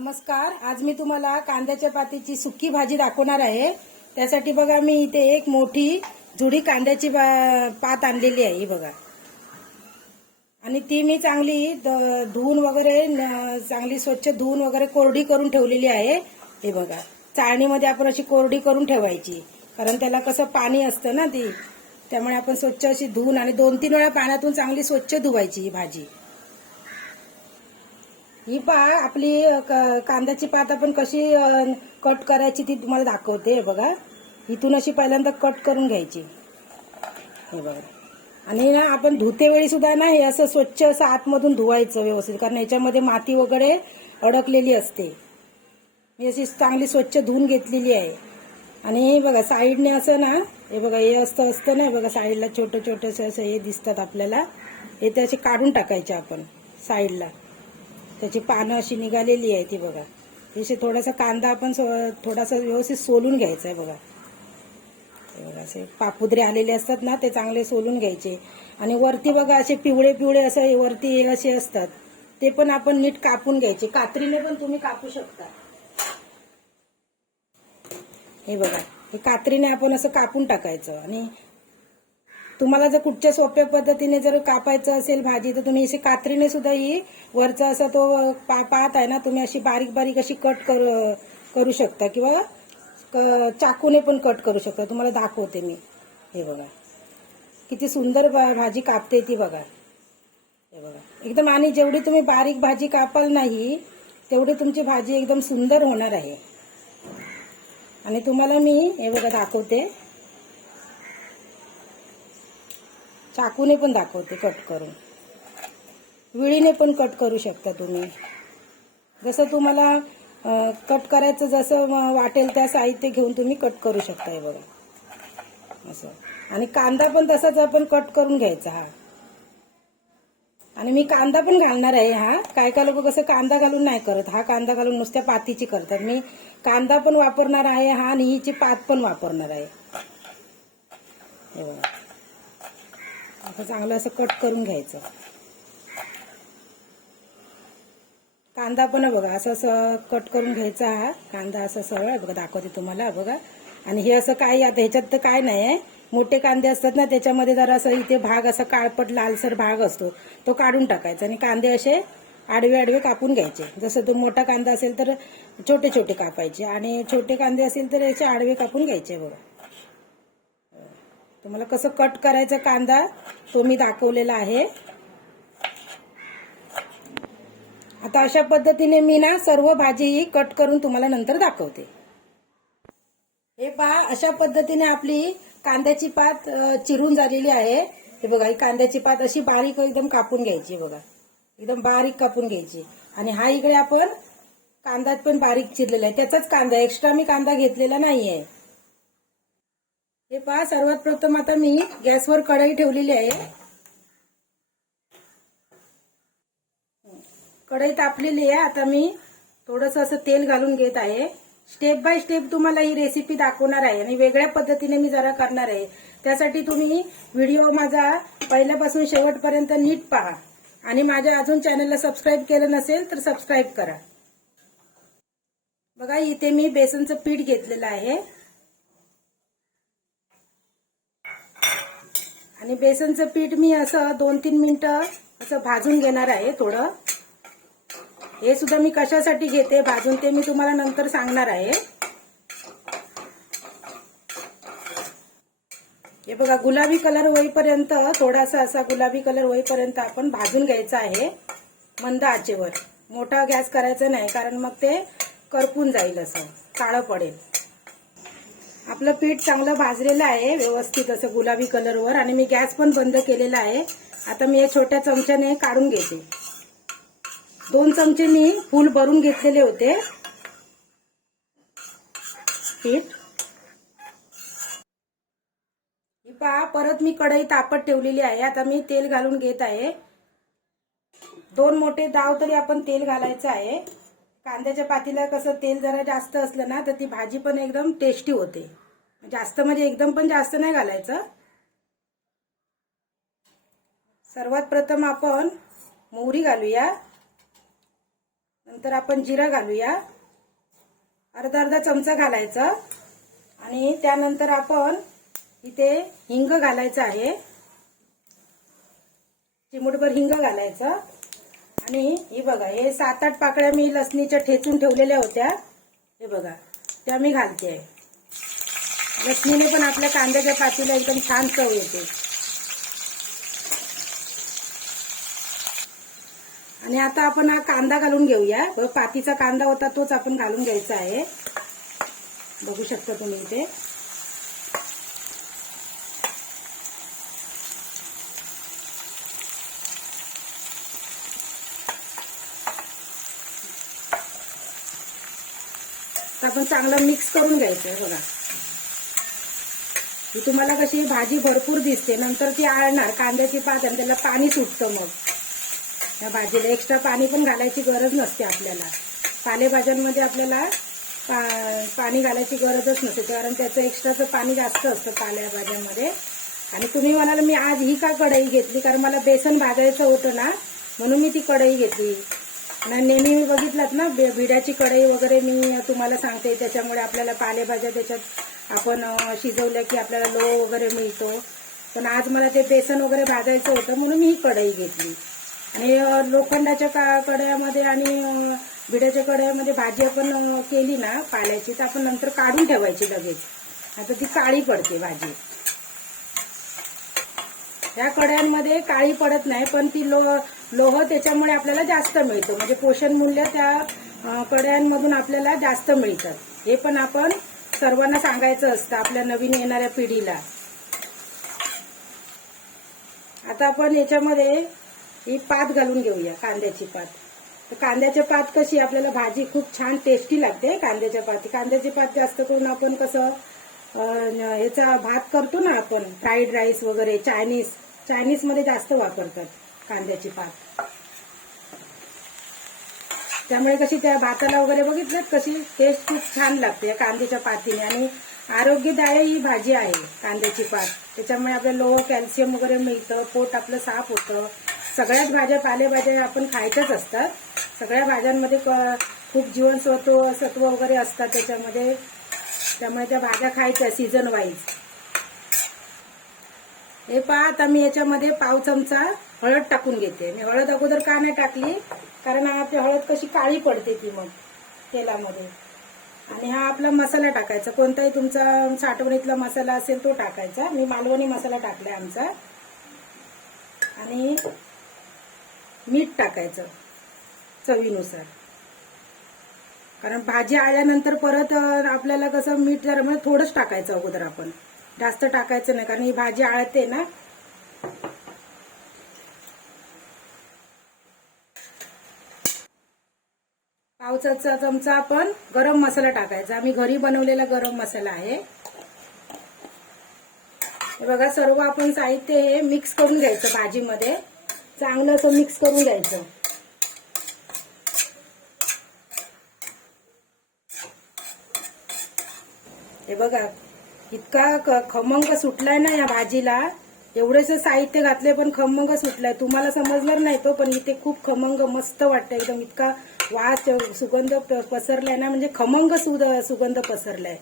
नमस्कार आज मी तुम्हाला कांद्याच्या पातीची सुकी भाजी दाखवणार आहे. त्यासाठी बघा मी इथे एक मोठी जुडी कांद्याची बा- पात आणलेली आहे ही बघा. आणि ती मी चांगली द- धुवून वगैरे न- चांगली स्वच्छ धुवून वगैरे कोरडी करून ठेवलेली आहे. हे बघा चाळणीमध्ये आपण अशी कोरडी करून ठेवायची. कारण त्याला कसं पाणी असतं ना ती त्यामुळे आपण स्वच्छ अशी धुवून आणि दोन तीन वेळा पाण्यातून चांगली स्वच्छ धुवायची ही भाजी. ही पहा आपली क- कांद्याची पात आपण कशी कट करायची ती तुम्हाला दाखवते हे बघा. इथून अशी पहिल्यांदा कट करून घ्यायची. हे बघा. आणि ना आपण धुते वेळी सुद्धा ना हे असं स्वच्छ असं आतमधून धुवायचं व्यवस्थित कारण याच्यामध्ये माती वगैरे अडकलेली असते. मी अशी चांगली स्वच्छ धुवून घेतलेली आहे. आणि हे बघा साईडने असं ना हे बघा हे असतं असतं ना बघा साईडला छोटं छोटंसं असं हे दिसतात आपल्याला. हे ते असे काढून टाकायचे आपण साईडला. त्याची पानं अशी निघालेली आहे ती बघा. असे थोडासा कांदा आपण सो- थोडासा व्यवस्थित सोलून घ्यायचा आहे बघा. बघा असे पापुद्रे आलेले असतात ना ते चांगले सोलून घ्यायचे. आणि वरती बघा असे पिवळे पिवळे असं वरती हे असे असतात. ते पण आपण नीट कापून घ्यायचे. कात्रीने पण तुम्ही कापू शकता. हे बघा हे कात्रीने आपण असं कापून टाकायचं. आणि तुम्हाला जर कुठच्या सोप्या पद्धतीने जर कापायचं असेल भाजी तर तुम्ही अशी कात्रीने सुद्धा ही वरचा असा तो पा पात आहे ना तुम्ही अशी बारीक बारीक अशी कट करू करू शकता किंवा क- चाकूने पण कट करू शकता. तुम्हाला दाखवते मी. हे बघा. किती सुंदर भाजी कापते ती बघा. हे बघा. एकदम आणि जेवढी तुम्ही बारीक भाजी कापाल नाही तेवढी तुमची भाजी एकदम सुंदर होणार आहे. आणि तुम्हाला मी हे बघा दाखवते. चाकूने पण दाखवते कट करून. विळीने पण कट करू शकता तुम्ही. जसं तुम्हाला कट करायचं जसं वाटेल त्या साहित्य घेऊन तुम्ही कट करू शकता बघा. असं. आणि कांदा पण तसाच आपण कट करून घ्यायचा हा. आणि मी कांदा पण घालणार आहे हा. काय काय लोक कसं कांदा घालून नाही करत. हा कांदा घालून नुसत्या पातीची करतात. मी कांदा पण वापरणार आहे हा आणि हिची पात पण वापरणार आहे. बघा आता चांगलं असं कट करून घ्यायचं. कांदा पण आहे बघा असं असं कट करून घ्यायचा हा. कांदा असं सरळ आहे बघा दाखवते तुम्हाला बघा. आणि हे असं काय आता ह्याच्यात तर काय नाही आहे. मोठे कांदे असतात ना त्याच्यामध्ये जरा असं इथे भाग असा काळपट लालसर भाग असतो. तो काढून टाकायचा आणि कांदे असे आडवे आडवे कापून घ्यायचे. जसं तो मोठा कांदा असेल तर छोटे छोटे कापायचे. आणि छोटे कांदे असेल तर याचे आडवे कापून घ्यायचे बघा. तुम्हाला कसं कट करायचं कांदा तो मी दाखवलेला आहे. आता अशा पद्धतीने मी ना सर्व भाजी कट करून तुम्हाला नंतर दाखवते. हे पहा अशा पद्धतीने आपली कांद्याची पात चिरून झालेली आहे. हे बघा ही कांद्याची पात अशी बारीक एकदम कापून घ्यायची बघा. एकदम बारीक कापून घ्यायची. आणि हा इकडे आपण कांदा पण बारीक चिरलेला आहे. त्याचाच कांदा एक्स्ट्रा मी कांदा घेतलेला नाहीये. हे पहा सर्वात प्रथम आता मी गॅसवर कढई ठेवलेली आहे. कढई तापलेली आहे. आता मी थोडस असं तेल घालून घेत आहे. स्टेप बाय स्टेप तुम्हाला ही रेसिपी दाखवणार आहे आणि वेगळ्या पद्धतीने मी जरा करणार आहे. त्यासाठी तुम्ही व्हिडिओ माझा पहिल्यापासून शेवटपर्यंत नीट पहा. आणि माझ्या अजून चॅनलला सबस्क्राईब केलं नसेल तर सबस्क्राईब करा. बघा इथे मी बेसनचं पीठ घेतलेलं आहे. आणि बेसनचं पीठ मी असं दोन तीन मिनटं असं भाजून घेणार आहे थोडं. हे सुद्धा मी कशासाठी घेते भाजून ते मी तुम्हाला नंतर सांगणार आहे. हे बघा गुलाबी कलर होईपर्यंत थोडासा असा गुलाबी कलर होईपर्यंत आपण भाजून घ्यायचा आहे मंद आचेवर. मोठा गॅस करायचा नाही कारण मग ते करपून जाईल असं काळं पडेल. आपलं पीठ चांगलं भाजलेलं आहे व्यवस्थित असं गुलाबी कलरवर आणि मी गॅस पण बंद केलेला आहे. आता मी या छोट्या चमच्याने काढून घेते. दोन चमचे मी फूल भरून घेतलेले होते. पीठ. ही पहा परत मी कढई तापत ठेवलेली आहे. आता मी तेल घालून घेत आहे. दोन मोठे दाव तरी आपण तेल घालायचं आहे. कांद्याच्या पातीला कसं तेल जरा जास्त असलं ना तर ती भाजी पण एकदम टेस्टी होते. जास्त म्हणजे एकदम पण जास्त नाही घालायचं. सर्वात प्रथम आपण मोहरी घालूया. नंतर आपण जिरा घालूया. अर्धा अर्धा चमचा घालायचं. आणि त्यानंतर आपण इथे हिंग घालायचं आहे. चिमूटभर हिंग घालायचं. आणि ही बघा हे सात आठ पाकळ्या मी लसणीच्या ठेचून ठेवलेल्या होत्या. हे बघा त्या मी घालते. आहे लसणीने पण आपल्या कांद्याच्या पातीला एकदम छान चव येते. आणि आता आपण हा कांदा घालून घेऊया. पातीचा कांदा होता तोच आपण घालून घ्यायचा आहे. बघू शकता तुम्ही इथे. आपण चांगलं मिक्स करून घ्यायचं आहे बघा. ही तुम्हाला कशी भाजी भरपूर दिसते नंतर ती आळणार कांद्याची पात आणि त्याला पाणी सुटतं मग. त्या भाजीला एक्स्ट्रा पाणी पण घालायची गरज नसते आपल्याला. पालेभाज्यांमध्ये आपल्याला पा- पाणी घालायची गरजच नसते कारण त्याचं एक्स्ट्राचं पाणी जास्त असतं पालेभाज्यांमध्ये. आणि तुम्ही म्हणाल मी आज ही का कढई घेतली? कारण मला बेसन भाजायचं होतं ना म्हणून मी ती कढई घेतली. नेहमी मी बघितलात ना बे- भिड्याची कढई वगैरे मी तुम्हाला सांगते त्याच्यामुळे आपल्याला पालेभाज्या त्याच्यात आपण शिजवल्या की आपल्याला लो वगैरे मिळतो. पण आज मला ते बेसन वगैरे भाजायचं होतं म्हणून मी ही कढई घेतली. आणि लोखंडाच्या का कढयामध्ये आणि भिड्याच्या कढयामध्ये भाजी आपण केली ना पाल्याची तर आपण नंतर काढून ठेवायची लगेच. आता ती काळी पडते भाजी. या कड्यांमध्ये काळी पडत नाही पण ती लो लोह त्याच्यामुळे आपल्याला जास्त मिळतं. म्हणजे पोषण मूल्य त्या कड्यांमधून आपल्याला जास्त मिळतात हे पण आपण सर्वांना सांगायचं असतं आपल्या नवीन येणाऱ्या पिढीला. आता आपण याच्यामध्ये ही पात घालून घेऊया कांद्याची पात. तर कांद्याची पात कशी आपल्याला भाजी खूप छान टेस्टी लागते कांद्याच्या पाती. कांद्याची पात जास्त करून आपण कसं ह्याचा भात करतो ना आपण फ्राईड राईस वगैरे चायनीज चायनीजमध्ये जास्त वापरतात. कांद्याची पात. त्यामुळे कशी त्या भाताला वगैरे बघितलं कशी? टेस्ट खूप छान लागते या कांद्याच्या पातीने आणि आरोग्यदायी ही भाजी आहे कांद्याची पात. त्याच्यामुळे आपलं लोह कॅल्शियम वगैरे मिळतं पोट आपलं साफ होतं. सगळ्याच भाज्या पालेभाज्या आपण खायच्याच असतात. सगळ्या भाज्यांमध्ये खूप जीवनसत्व सत्व वगैरे असतात त्याच्यामध्ये. त्यामुळे त्या भाज्या खायच्या सीझन वाईज हे पहा आता मी याच्यामध्ये पाव चमचा हळद टाकून घेते. मी हळद अगोदर का नाही टाकली? कारण आपली हळद कशी काळी पडते ती मग तेलामध्ये. आणि हा आपला मसाला टाकायचा. कोणताही तुमचा साठवणीतला मसाला असेल तो टाकायचा. मी मालवणी मसाला टाकलाय आमचा. आणि मीठ टाकायचं चवीनुसार. कारण भाजी आल्यानंतर परत आपल्याला कसं मीठ जरा म्हणजे थोडंच टाकायचं अगोदर आपण. जास्त टाकायचं नाही. कारण ही भाजी आळते ना पावसाचा चमचा आपण गरम मसाला टाकायचा. आम्ही घरी बनवलेला गरम मसाला आहे. हे बघा सर्व आपण साहित्य हे मिक्स करून घ्यायचं भाजीमध्ये. चांगलं असं मिक्स करून घ्यायचं. हे बघा इतका खमंग सुटलाय ना या भाजीला. एवढेच साहित्य घातले पण खमंग सुटलाय. तुम्हाला समजणार नाही तो पण इथे खूप खमंग मस्त वाटतं एकदम इतका वास सुगंध पसरलाय ना म्हणजे खमंग सुगंध पसरलाय.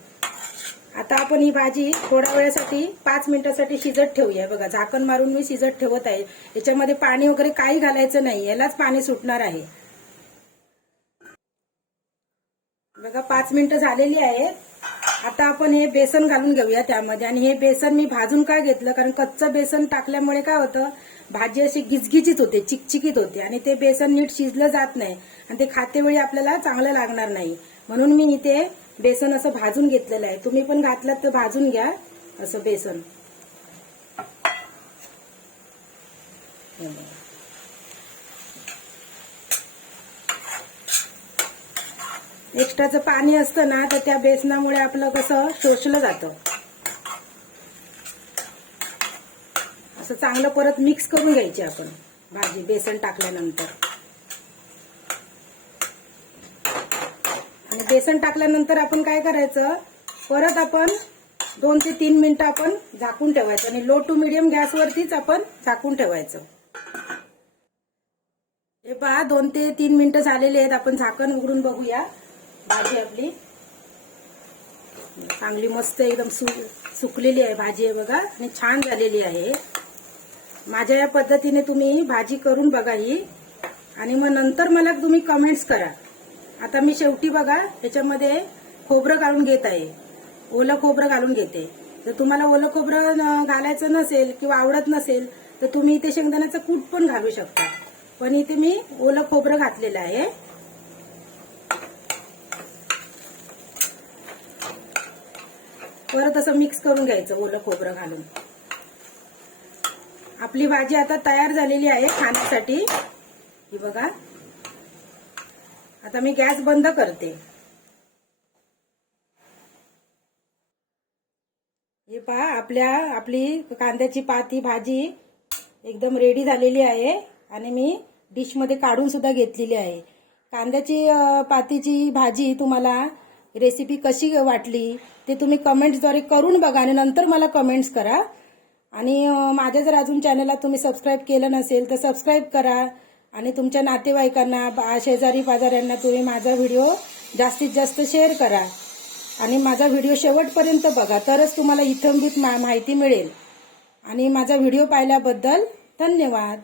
आता आपण ही भाजी थोड्या वेळासाठी पाच मिनिटासाठी शिजत ठेवूया. बघा झाकण मारून मी शिजत ठेवत आहे. याच्यामध्ये पाणी वगैरे काही घालायचं नाही. यालाच पाणी सुटणार आहे. बघा पाच मिनिटं झालेली आहेत. आता आपण हे बेसन घालून घेऊया त्यामध्ये. आणि हे बेसन मी भाजून काय घेतलं? कारण कच्चं बेसन टाकल्यामुळे काय होतं? भाजी अशी गिजगिजीत होते चिकचिकीत होते. आणि ते बेसन नीट शिजलं जात नाही. आणि ते खातेवेळी आपल्याला चांगलं लागणार नाही. म्हणून मी इथे बेसन असं भाजून घेतलेलं आहे. तुम्ही पण घातलात तर भाजून घ्या असं बेसन. एक्स्ट्राचं पाणी असतं ना तर त्या बेसनामुळे आपलं कसं शोषलं जातं. असं चांगलं परत मिक्स करून घ्यायची आपण. भाजी बेसन टाकल्यानंतर. आणि बेसन टाकल्यानंतर आपण काय करायचं परत आपण दोन ते तीन मिनिटं आपण झाकून ठेवायचं आणि लो टू मिडियम गॅसवरतीच आपण झाकून ठेवायचं. हे पहा दोन ते तीन मिनिटं झालेले आहेत. आपण झाकण उघडून बघूया. भाजी आपली चांगली मस्त एकदम सु सुकलेली आहे भाजी आहे बघा. आणि छान झालेली आहे. माझ्या या पद्धतीने तुम्ही भाजी करून बघा ही. आणि मग नंतर मला तुम्ही कमेंट्स करा. आता मी शेवटी बघा याच्यामध्ये खोबरं घालून घेत आहे. ओलं खोबरं घालून घेते. जर तुम्हाला ओलं खोबरं घालायचं नसेल किंवा आवडत नसेल तर तुम्ही इथे शेंगदाण्याचं कूट पण घालू शकता. पण इथे मी ओलं खोबरं घातलेलं आहे. परत असं मिक्स करून घ्यायचं ओलं खोबरं घालून. आपली भाजी आता तयार झालेली आहे खाण्यासाठी. ही बघा. आता मी गॅस बंद करते. हे पहा आपल्या आपली कांद्याची पाती भाजी एकदम रेडी झालेली आहे आणि मी डिशमध्ये काढून सुद्धा घेतलेली आहे. कांद्याची पातीची भाजी तुम्हाला रेसिपी कशी वाटली ते तुम्ही कमेंट्सद्वारे करून बघा आणि नंतर मला कमेंट्स करा. आणि माझ्या जर अजून चॅनलला तुम्ही सबस्क्राईब केलं नसेल तर सबस्क्राईब करा. आणि तुमच्या नातेवाईकांना शेजारी पाजाऱ्यांना तुम्ही माझा व्हिडिओ जास्तीत जास्त शेअर करा. आणि माझा व्हिडिओ शेवटपर्यंत बघा तरच तुम्हाला इथंबित मा माहिती मिळेल. आणि माझा व्हिडिओ पाहिल्याबद्दल धन्यवाद.